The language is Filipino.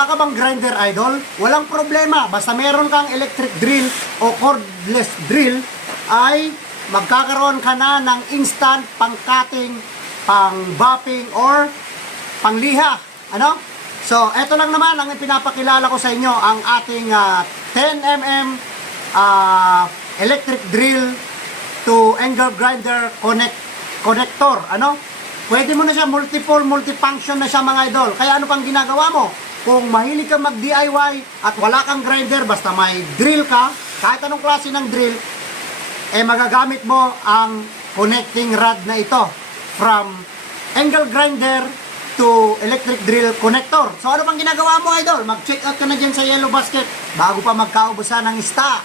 Ka bang grinder, idol? Walang problema. Basta meron kang electric drill o cordless drill, ay magkakaroon ka na ng instant pang-cutting, pang-buffing, or pangliha. Ano? So, eto lang naman ang pinapakilala ko sa inyo, ang ating 10mm electric drill to angle grinder connector. Ano? Pwede mo na siya multifunction na siya, mga idol. Kaya ano pang ginagawa mo? Kung mahilig kang mag-DIY at wala kang grinder, basta may drill ka, kahit anong klase ng drill, magagamit mo ang connecting rod na ito from angle grinder to electric drill connector. So ano pang ginagawa mo, idol? Mag-check out ka na dyan sa Yellow Basket bago pa magkaubusan ng stock.